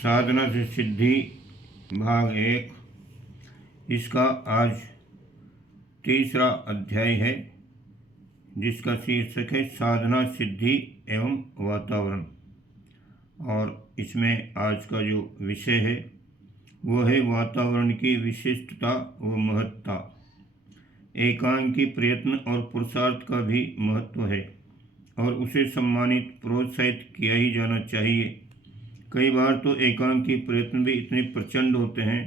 साधना से सिद्धि भाग 1। इसका आज तीसरा अध्याय है, जिसका शीर्षक है साधना सिद्धि एवं वातावरण। और इसमें आज का जो विषय है वह है वातावरण की विशिष्टता व महत्ता। एकांकी प्रयत्न और पुरुषार्थ का भी महत्व है और उसे सम्मानित प्रोत्साहित किया ही जाना चाहिए। कई बार तो एकांकी प्रयत्न भी इतने प्रचंड होते हैं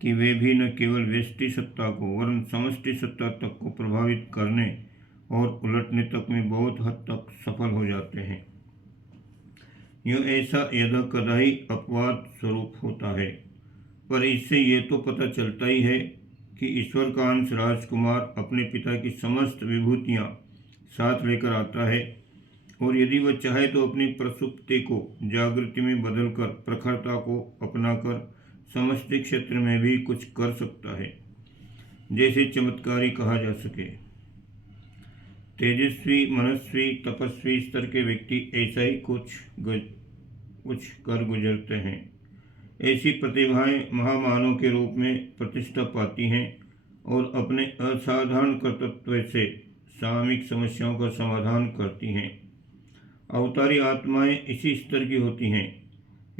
कि वे भी न केवल व्यष्टि सत्ता को वरन समष्टि सत्ता तक को प्रभावित करने और उलटने तक में बहुत हद तक सफल हो जाते हैं। यूँ ऐसा यदा कदा ही अपवाद स्वरूप होता है, पर इससे ये तो पता चलता ही है कि ईश्वर का अंश राजकुमार अपने पिता की समस्त विभूतियाँ साथ लेकर आता है और यदि वह चाहे तो अपनी प्रसुप्ति को जागृति में बदलकर प्रखरता को अपनाकर समष्टि क्षेत्र में भी कुछ कर सकता है, जैसे चमत्कारी कहा जा सके। तेजस्वी, मनस्वी, तपस्वी स्तर के व्यक्ति ऐसा ही कुछ कर गुजरते हैं। ऐसी प्रतिभाएं महामानव के रूप में प्रतिष्ठा पाती हैं और अपने असाधारण कर्तव्य से सामयिक समस्याओं का समाधान करती हैं। अवतारी आत्माएं इसी स्तर की होती हैं।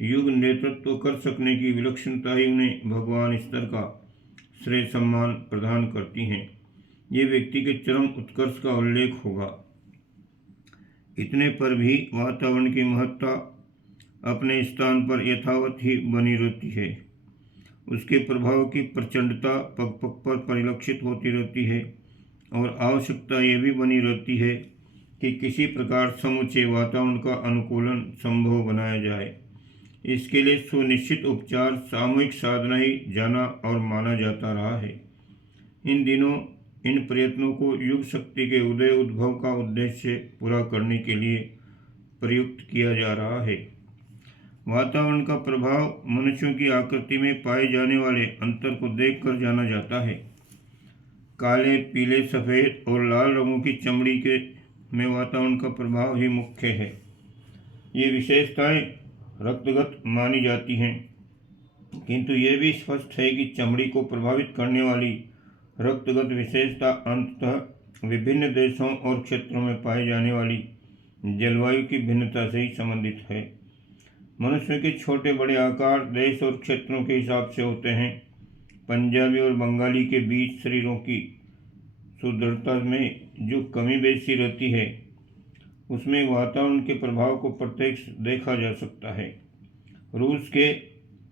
युग नेतृत्व कर सकने की विलक्षणता ही उन्हें भगवान स्तर का श्रेय सम्मान प्रदान करती हैं। ये व्यक्ति के चरम उत्कर्ष का उल्लेख होगा। इतने पर भी वातावरण की महत्ता अपने स्थान पर यथावत ही बनी रहती है। उसके प्रभाव की प्रचंडता पग पग पर परिलक्षित होती रहती है और आवश्यकता ये भी बनी रहती है कि किसी प्रकार समूचे वातावरण का अनुकूलन संभव बनाया जाए। इसके लिए सुनिश्चित उपचार सामूहिक साधना ही जाना और माना जाता रहा है। इन दिनों इन प्रयत्नों को युग शक्ति के उदय उद्भव का उद्देश्य पूरा करने के लिए प्रयुक्त किया जा रहा है। वातावरण का प्रभाव मनुष्यों की आकृति में पाए जाने वाले अंतर को देखकर जाना जाता है। काले, पीले, सफ़ेद और लाल रंगों की चमड़ी के में वातावरण का प्रभाव ही मुख्य है। ये विशेषताएं रक्तगत मानी जाती हैं, किंतु यह भी स्पष्ट है कि चमड़ी को प्रभावित करने वाली रक्तगत विशेषता अंततः विभिन्न देशों और क्षेत्रों में पाई जाने वाली जलवायु की भिन्नता से ही संबंधित है। मनुष्य के छोटे बड़े आकार देश और क्षेत्रों के हिसाब से होते हैं। पंजाबी और बंगाली के बीच शरीरों की सुदृढ़ता में जो कमी बेसी रहती है, उसमें वातावरण के प्रभाव को प्रत्यक्ष देखा जा सकता है। रूस के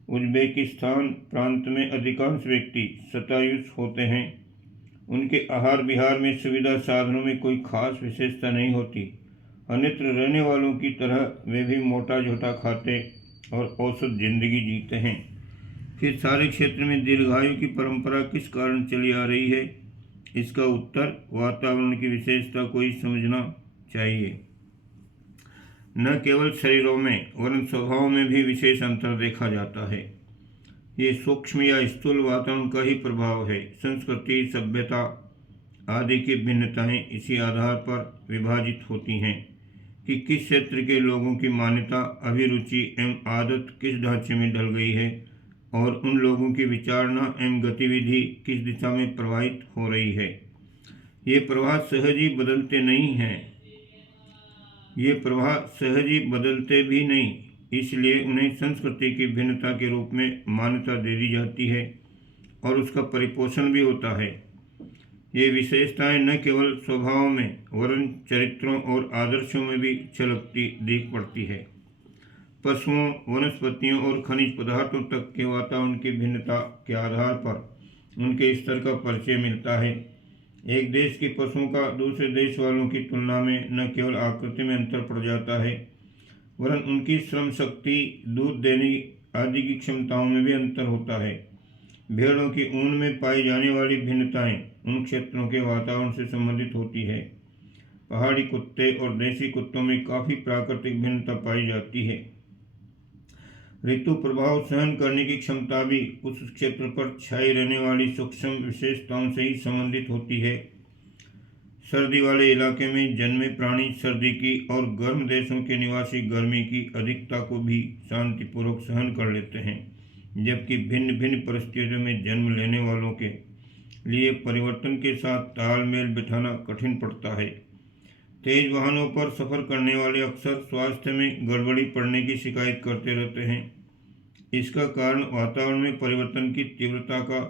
उज्बेकिस्तान प्रांत में अधिकांश व्यक्ति शतायुष होते हैं। उनके आहार विहार में सुविधा साधनों में कोई खास विशेषता नहीं होती। अन्यत्र रहने वालों की तरह वे भी मोटा झोटा खाते और औसत जिंदगी जीते हैं। फिर सारे क्षेत्र में दीर्घायु की परंपरा किस कारण चली आ रही है? इसका उत्तर वातावरण की विशेषता को ही समझना चाहिए। न केवल शरीरों में वरन स्वभाव में भी विशेष अंतर देखा जाता है। ये सूक्ष्म या स्थूल वातावरण का ही प्रभाव है। संस्कृति, सभ्यता आदि की भिन्नताएं इसी आधार पर विभाजित होती हैं कि किस क्षेत्र के लोगों की मान्यता, अभिरुचि एवं आदत किस ढांचे में ढल गई है और उन लोगों की विचारणा एवं गतिविधि किस दिशा में प्रवाहित हो रही है। ये प्रवाह सहज ही बदलते नहीं हैं। ये प्रवाह सहज ही बदलते भी नहीं, इसलिए उन्हें संस्कृति की भिन्नता के रूप में मान्यता दे दी जाती है और उसका परिपोषण भी होता है। ये विशेषताएं न केवल स्वभाव में वरन चरित्रों और आदर्शों में भी झलकती दिख पड़ती है। पशुओं, वनस्पतियों और खनिज पदार्थों तक के वातावरण की भिन्नता के आधार पर उनके स्तर का परिचय मिलता है। एक देश के पशुओं का दूसरे देश वालों की तुलना में न केवल आकृति में अंतर पड़ जाता है, वरन उनकी श्रम शक्ति, दूध देने आदि की क्षमताओं में भी अंतर होता है। भेड़ों की ऊन में पाई जाने वाली भिन्नताएं उन क्षेत्रों के वातावरण से संबंधित होती है। पहाड़ी कुत्ते और देसी कुत्तों में काफ़ी प्राकृतिक भिन्नता पाई जाती है। ऋतु प्रभाव सहन करने की क्षमता भी उस क्षेत्र पर छाई रहने वाली सूक्ष्म विशेषताओं से ही संबंधित होती है। सर्दी वाले इलाके में जन्मे प्राणी सर्दी की और गर्म देशों के निवासी गर्मी की अधिकता को भी शांतिपूर्वक सहन कर लेते हैं, जबकि भिन्न भिन्न परिस्थितियों में जन्म लेने वालों के लिए परिवर्तन के साथ तालमेल बिठाना कठिन पड़ता है। तेज वाहनों पर सफर करने वाले अक्सर स्वास्थ्य में गड़बड़ी पड़ने की शिकायत करते रहते हैं। इसका कारण वातावरण में परिवर्तन की तीव्रता का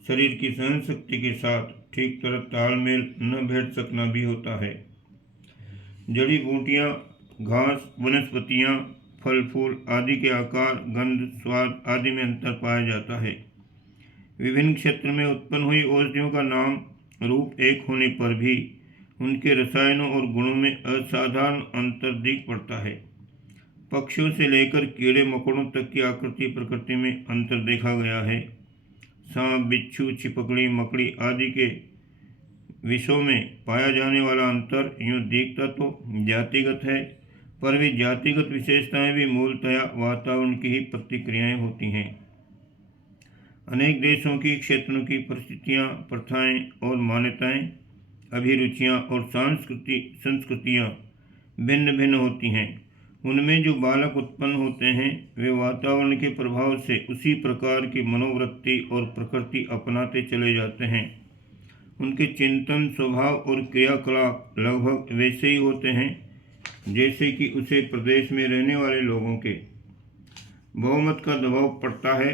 शरीर की सहन शक्ति के साथ ठीक तरह तालमेल न बैठ सकना भी होता है। जड़ी बूटियाँ, घास, वनस्पतियाँ, फल फूल आदि के आकार, गंध, स्वाद आदि में अंतर पाया जाता है। विभिन्न क्षेत्र में उत्पन्न हुई औषधियों का नाम रूप एक होने पर भी उनके रसायनों और गुणों में असाधारण अंतर दिख पड़ता है। पक्षियों से लेकर कीड़े मकोड़ों तक की आकृति प्रकृति में अंतर देखा गया है। सांप, बिच्छू, छिपकली, मकड़ी आदि के विषयों में पाया जाने वाला अंतर यूँ दिखता तो जातिगत है, पर वे जातिगत विशेषताएं भी मूलतया वातावरण की ही प्रतिक्रियाएं होती हैं। अनेक देशों की, क्षेत्रों की परिस्थितियाँ, प्रथाएं और मान्यताएं, अभिरुचियाँ और संस्कृतियाँ भिन्न भिन्न होती हैं। उनमें जो बालक उत्पन्न होते हैं वे वातावरण के प्रभाव से उसी प्रकार की मनोवृत्ति और प्रकृति अपनाते चले जाते हैं। उनके चिंतन, स्वभाव और क्रियाकलाप लगभग वैसे ही होते हैं जैसे कि उसे प्रदेश में रहने वाले लोगों के। बहुमत का दबाव पड़ता है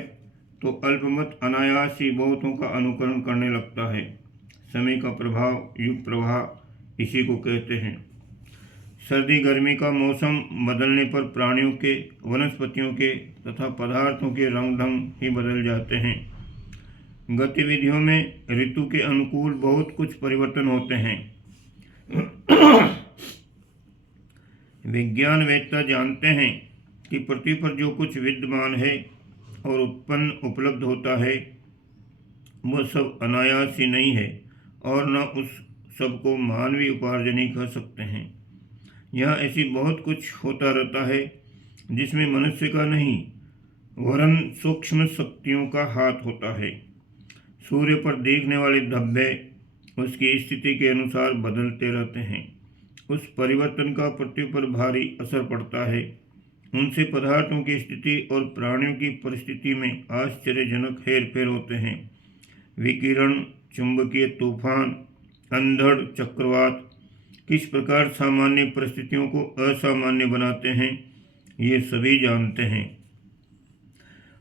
तो अल्पमत अनायास ही बहुतों का अनुकरण करने लगता है। समय का प्रभाव, युग प्रवाह इसी को कहते हैं। सर्दी गर्मी का मौसम बदलने पर प्राणियों के, वनस्पतियों के तथा पदार्थों के रंग ढंग ही बदल जाते हैं। गतिविधियों में ऋतु के अनुकूल बहुत कुछ परिवर्तन होते हैं। विज्ञानवेत्ता जानते हैं कि पृथ्वी पर जो कुछ विद्यमान है और उत्पन्न उपलब्ध होता है वह सब अनायास ही नहीं है और न उस सब को मानवीय उपार्जन ही कह सकते हैं। यहाँ ऐसी बहुत कुछ होता रहता है जिसमें मनुष्य का नहीं वरन सूक्ष्म शक्तियों का हाथ होता है। सूर्य पर दिखने वाले धब्बे उसकी स्थिति के अनुसार बदलते रहते हैं। उस परिवर्तन का पृथ्वी पर भारी असर पड़ता है। उनसे पदार्थों की स्थिति और प्राणियों की परिस्थिति में आश्चर्यजनक हेरफेर होते हैं। विकिरण, चुंबकीय तूफान, अंधड़, चक्रवात किस प्रकार सामान्य परिस्थितियों को असामान्य बनाते हैं ये सभी जानते हैं।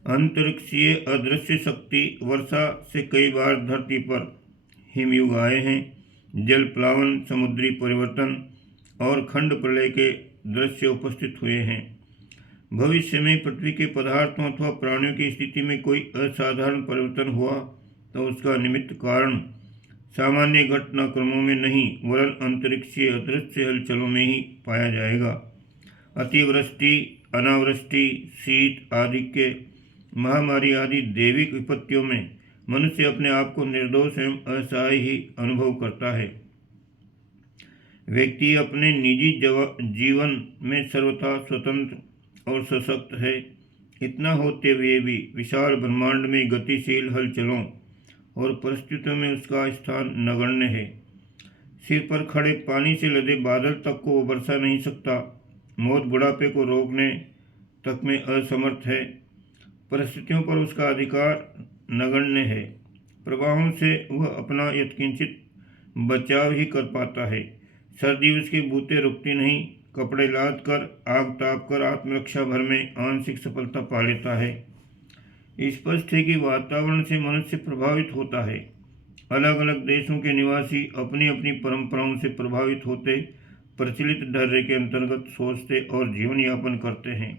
अंतरिक्षीय अदृश्य शक्ति वर्षा से कई बार धरती पर हिमयुग आए हैं। जल प्लावन, समुद्री परिवर्तन और खंड प्रलय के दृश्य उपस्थित हुए हैं। भविष्य में पृथ्वी के पदार्थों अथवा प्राणियों की स्थिति में कोई असाधारण परिवर्तन हुआ तो उसका निमित्त कारण सामान्य घटनाक्रमों में नहीं वरन अंतरिक्षीय अदृश्य हलचलों में ही पाया जाएगा। अतिवृष्टि, अनावृष्टि, शीत आदि के, महामारी आदि दैविक विपत्तियों में मनुष्य अपने आप को निर्दोष एवं असहाय ही अनुभव करता है। व्यक्ति अपने निजी जीवन में सर्वथा स्वतंत्र और सशक्त है। इतना होते हुए भी विशाल ब्रह्मांड में गतिशील हलचलों और परिस्थितियों में उसका स्थान नगण्य है। सिर पर खड़े पानी से लदे बादल तक को वो बरसा नहीं सकता। मौत बुढ़ापे को रोकने तक में असमर्थ है। परिस्थितियों पर उसका अधिकार नगण्य है। प्रवाहों से वह अपना यत्किंचित बचाव ही कर पाता है। सर्दी उसके बूते रुकती नहीं। कपड़े लाद कर, आग ताप कर आत्मरक्षा भर में आंशिक सफलता पा लेता है। स्पष्ट है कि वातावरण से मनुष्य प्रभावित होता है। अलग अलग देशों के निवासी अपनी अपनी परंपराओं से प्रभावित होते प्रचलित ढर्रे के अंतर्गत सोचते और जीवन यापन करते हैं।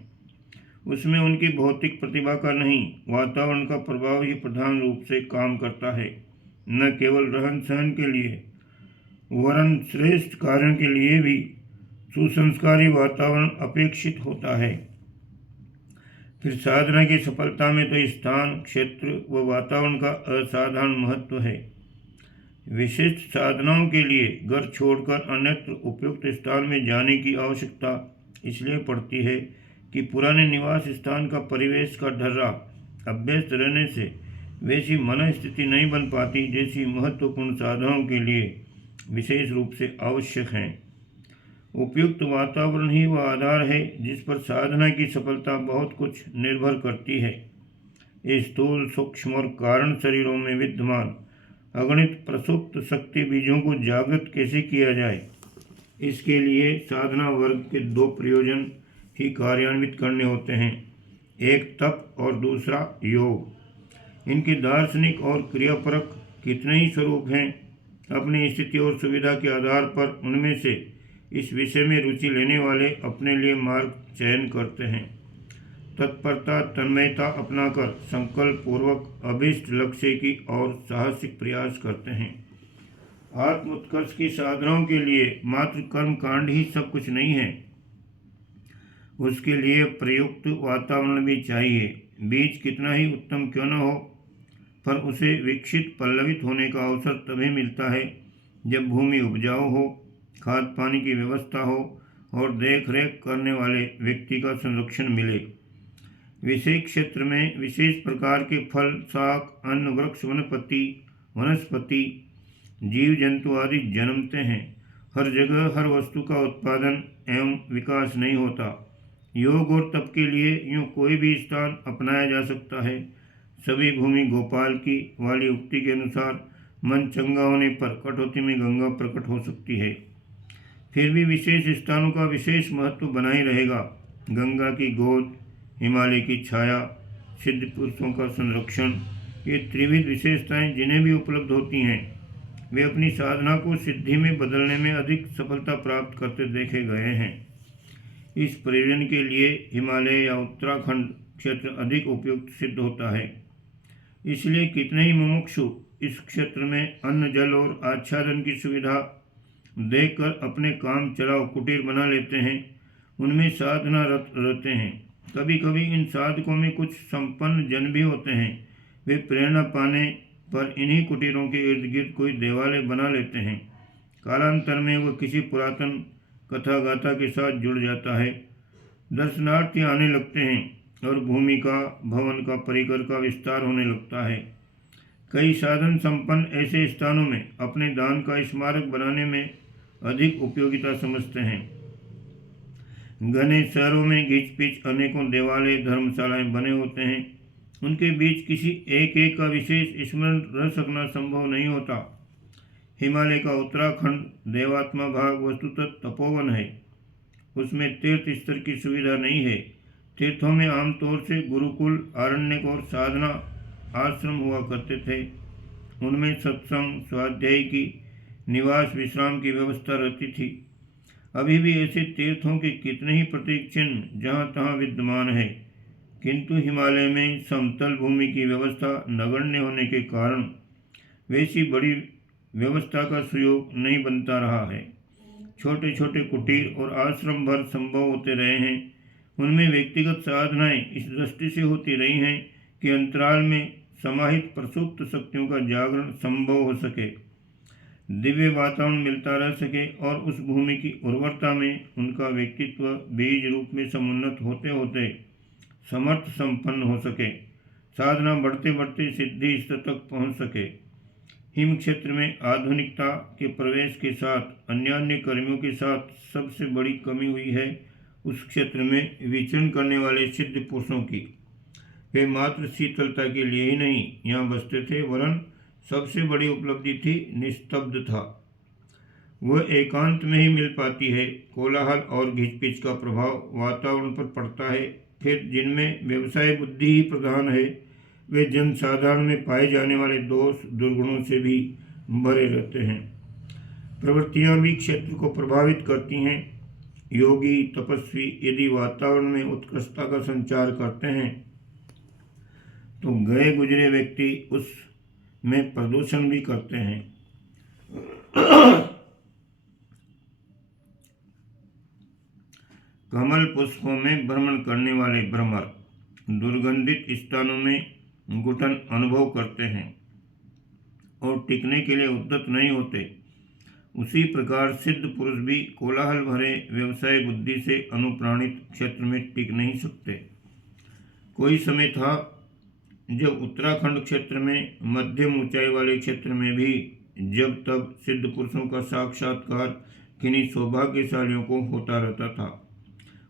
उसमें उनकी भौतिक प्रतिभा का नहीं, वातावरण का प्रभाव ही प्रधान रूप से काम करता है। न केवल रहन सहन के लिए वरन श्रेष्ठ कार्यों के लिए भी सुसंस्कारी वातावरण अपेक्षित होता है। फिर साधना की सफलता में तो स्थान, क्षेत्र व वातावरण का असाधारण महत्व है। विशिष्ट साधनाओं के लिए घर छोड़कर अन्यत्र उपयुक्त स्थान में जाने की आवश्यकता इसलिए पड़ती है कि पुराने निवास स्थान का परिवेश का ढर्रा अभ्यस्त रहने से वैसी मन स्थिति नहीं बन पाती जैसी महत्वपूर्ण साधनाओं के लिए विशेष रूप से आवश्यक हैं। उपयुक्त वातावरण ही वह आधार है जिस पर साधना की सफलता बहुत कुछ निर्भर करती है। स्थूल, सूक्ष्म और कारण शरीरों में विद्यमान अगणित प्रसुप्त शक्ति बीजों को जागृत कैसे किया जाए, इसके लिए साधना वर्ग के दो प्रयोजन ही कार्यान्वित करने होते हैं, एक तप और दूसरा योग। इनके दार्शनिक और क्रियापरक कितने ही स्वरूप हैं। अपनी स्थिति और सुविधा के आधार पर उनमें से इस विषय में रुचि लेने वाले अपने लिए मार्ग चयन करते हैं। तत्परता, तन्मयता अपनाकर संकल्प पूर्वक अभीष्ट लक्ष्य की ओर साहसिक प्रयास करते हैं। आत्म उत्कर्ष की साधनाओं के लिए मात्र कर्म कांड ही सब कुछ नहीं है, उसके लिए प्रयुक्त वातावरण भी चाहिए। बीज कितना ही उत्तम क्यों न हो, पर उसे विकसित पल्लवित होने का अवसर तभी मिलता है जब भूमि उपजाऊ हो, खाद पानी की व्यवस्था हो और देख रेख करने वाले व्यक्ति का संरक्षण मिले। विशेष क्षेत्र में विशेष प्रकार के फल, शाक, अन्न, वृक्ष, वनस्पति, जीव जंतु आदि जन्मते हैं। हर जगह हर वस्तु का उत्पादन एवं विकास नहीं होता। योग और तप के लिए यूँ कोई भी स्थान अपनाया जा सकता है। सभी भूमि गोपाल की वाली उक्ति के अनुसार मन चंगा होने पर कटौती में गंगा प्रकट हो सकती है। फिर भी विशेष स्थानों का विशेष महत्व बना ही रहेगा। गंगा की गोद, हिमालय की छाया, सिद्ध पुरुषों का संरक्षण, ये त्रिविध विशेषताएं जिन्हें भी उपलब्ध होती हैं, वे अपनी साधना को सिद्धि में बदलने में अधिक सफलता प्राप्त करते देखे गए हैं। इस प्रयोजन के लिए हिमालय या उत्तराखंड क्षेत्र अधिक उपयुक्त सिद्ध होता है। इसलिए कितने ही मुमुक्षु इस क्षेत्र में अन्न, जल और आच्छादन की सुविधा देखकर अपने काम चलाओ कुटीर बना लेते हैं, उनमें साधना रत रहते हैं। कभी कभी इन साधकों में कुछ संपन्न जन भी होते हैं। वे प्रेरणा पाने पर इन्हीं कुटीरों के इर्द गिर्द कोई देवालय बना लेते हैं। कालांतर में वह किसी पुरातन कथा गाथा के साथ जुड़ जाता है। दर्शनार्थी आने लगते हैं और भूमि का, भवन का, परिकर का विस्तार होने लगता है। कई साधन संपन्न ऐसे स्थानों में अपने दान का स्मारक बनाने में अधिक उपयोगिता समझते हैं। घने शहरों में घिच पिच अनेकों देवालय, धर्मशालाएं बने होते हैं। उनके बीच किसी एक एक का विशेष स्मरण रह सकना संभव नहीं होता। हिमालय का उत्तराखंड देवात्मा भाग वस्तुतः तपोवन है। उसमें तीर्थ स्तर की सुविधा नहीं है। तीर्थों में आमतौर से गुरुकुल, आरण्यक और साधना आश्रम हुआ करते थे। उनमें सत्संग, स्वाध्याय की, निवास विश्राम की व्यवस्था रहती थी। अभी भी ऐसे तीर्थों के कितने ही प्रतीक चिन्ह जहाँ तहाँ विद्यमान है, किंतु हिमालय में समतल भूमि की व्यवस्था नगण्य होने के कारण वैसी बड़ी व्यवस्था का सुयोग नहीं बनता रहा है। छोटे छोटे कुटीर और आश्रम भर संभव होते रहे हैं। उनमें व्यक्तिगत साधनाएं इस दृष्टि से होती रही हैं कि अंतराल में समाहित प्रसुप्त शक्तियों का जागरण संभव हो सके, दिव्य वातावरण मिलता रह सके और उस भूमि की उर्वरता में उनका व्यक्तित्व बीज रूप में समुन्नत होते होते समर्थ संपन्न हो सके, साधना बढ़ते बढ़ते सिद्धि स्तर तक पहुँच सके। हिम क्षेत्र में आधुनिकता के प्रवेश के साथ अन्य कर्मियों के साथ सबसे बड़ी कमी हुई है उस क्षेत्र में विचरण करने वाले सिद्ध पुरुषों की। वे मात्र शीतलता के लिए ही नहीं यहाँ बसते थे, वरन सबसे बड़ी उपलब्धि थी निस्तब्धता। वह एकांत में ही मिल पाती है। कोलाहल और घिचपिच का प्रभाव वातावरण पर पड़ता है। फिर जिनमें व्यवसाय बुद्धि ही प्रधान है, वे जनसाधारण में पाए जाने वाले दोष दुर्गुणों से भी भरे रहते हैं। प्रवृत्तियां भी क्षेत्र को प्रभावित करती हैं। योगी तपस्वी यदि वातावरण में उत्कृष्टता का संचार करते हैं तो गए गुजरे व्यक्ति उस में प्रदूषण भी करते हैं। कमल पुष्पों में भ्रमण करने वाले भ्रमर दुर्गंधित स्थानों में घुटन अनुभव करते हैं और टिकने के लिए उद्यत नहीं होते। उसी प्रकार सिद्ध पुरुष भी कोलाहल भरे व्यवसाय बुद्धि से अनुप्राणित क्षेत्र में टिक नहीं सकते। कोई समय था जब उत्तराखंड क्षेत्र में मध्यम ऊंचाई वाले क्षेत्र में भी जब तब सिद्ध पुरुषों का साक्षात्कार किन्हीं सौभाग्यशालियों को होता रहता था।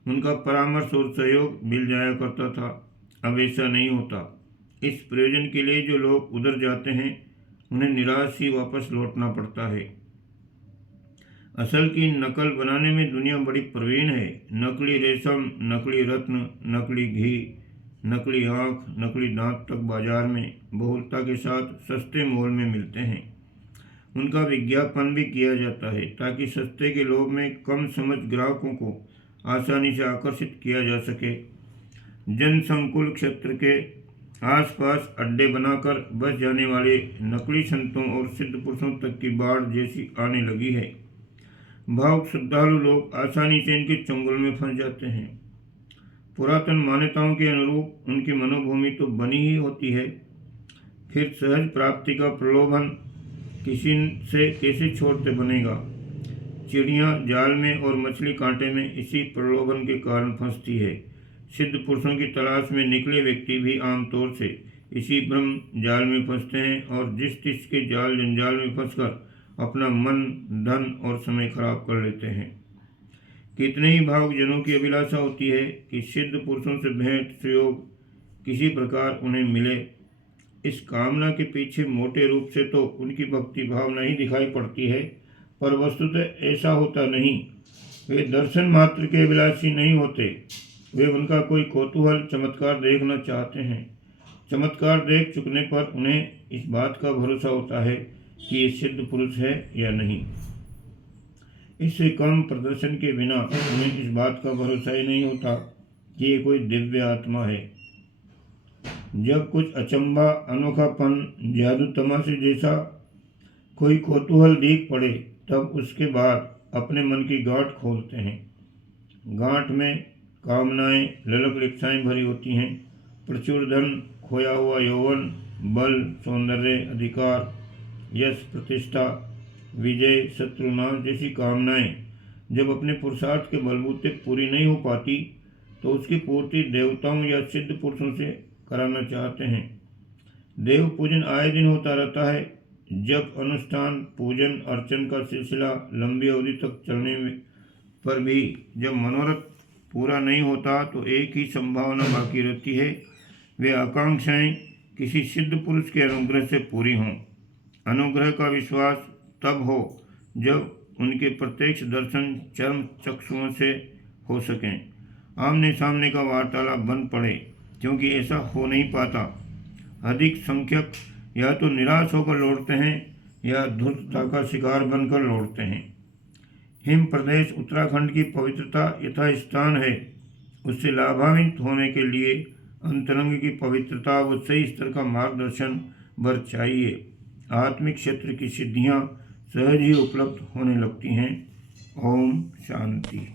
उनका परामर्श और सहयोग मिल जाया करता था। अब ऐसा नहीं होता। इस प्रयोजन के लिए जो लोग उधर जाते हैं उन्हें निराश ही वापस लौटना पड़ता है। असल की नकल बनाने में दुनिया बड़ी प्रवीण है। नकली रेशम, नकली रत्न, नकली घी, नकली आँख, नकली दांत तक बाजार में बहुलता के साथ सस्ते मोल में मिलते हैं। उनका विज्ञापन भी किया जाता है ताकि सस्ते के लोभ में कम समझ ग्राहकों को आसानी से आकर्षित किया जा सके। जनसंकुल क्षेत्र के आसपास अड्डे बनाकर बस जाने वाले नकली संतों और सिद्ध पुरुषों तक की बाढ़ जैसी आने लगी है। भावुक श्रद्धालु लोग आसानी से इनके चंगुल में फंस जाते हैं। पुरातन मान्यताओं के अनुरूप उनकी मनोभूमि तो बनी ही होती है, फिर सहज प्राप्ति का प्रलोभन किसी से कैसे छोड़ते बनेगा। चिड़िया जाल में और मछली कांटे में इसी प्रलोभन के कारण फंसती है। सिद्ध पुरुषों की तलाश में निकले व्यक्ति भी आमतौर से इसी ब्रह्म जाल में फंसते हैं और जिस तिस के जाल जंजाल में फंसकर अपना मन, धन और समय खराब कर लेते हैं। कितने ही भावुक जनों की अभिलाषा होती है कि सिद्ध पुरुषों से भेंट सुयोग किसी प्रकार उन्हें मिले। इस कामना के पीछे मोटे रूप से तो उनकी भक्ति भावना ही दिखाई पड़ती है, पर वस्तुतः ऐसा होता नहीं। वे दर्शन मात्र के अभिलाषी नहीं होते, वे उनका कोई कौतूहल चमत्कार देखना चाहते हैं। चमत्कार देख चुकने पर उन्हें इस बात का भरोसा होता है कि ये सिद्ध पुरुष है या नहीं। इससे कम प्रदर्शन के बिना उन्हें इस बात का भरोसा ही नहीं होता कि ये कोई दिव्य आत्मा है। जब कुछ अचंबा, अनोखापन, जादू तमाशे जैसा कोई कौतूहल दिख पड़े तब उसके बाद अपने मन की गांठ खोलते हैं। गांठ में कामनाएं, ललक लिप्साएं भरी होती हैं। प्रचुर धन, खोया हुआ यौवन, बल, सौंदर्य, अधिकार, यश, प्रतिष्ठा, विजय, शत्रुनाश जैसी कामनाएं जब अपने पुरुषार्थ के बलबूते पूरी नहीं हो पाती तो उसकी पूर्ति देवताओं या सिद्ध पुरुषों से कराना चाहते हैं। देव पूजन आए दिन होता रहता है। जब अनुष्ठान, पूजन अर्चन का सिलसिला लंबी अवधि तक चलने पर भी जब मनोरथ पूरा नहीं होता तो एक ही संभावना बाकी रहती है, वे आकांक्षाएं किसी सिद्ध पुरुष के अनुग्रह से पूरी हों। अनुग्रह का विश्वास तब हो जब उनके प्रत्यक्ष दर्शन चरम चक्षुओं से हो सकें, आमने सामने का वार्तालाप बन पड़े, क्योंकि ऐसा हो नहीं पाता। अधिक संख्यक या तो निराश होकर लौटते हैं या धूर्तता का शिकार बनकर लौटते हैं। हिम प्रदेश उत्तराखंड की पवित्रता यथास्थान है। उससे लाभान्वित होने के लिए अंतरंग की पवित्रता व सही स्तर का मार्गदर्शन बर चाहिए। आत्मिक क्षेत्र की सिद्धियां सहज ही उपलब्ध होने लगती हैं। ओम शांति।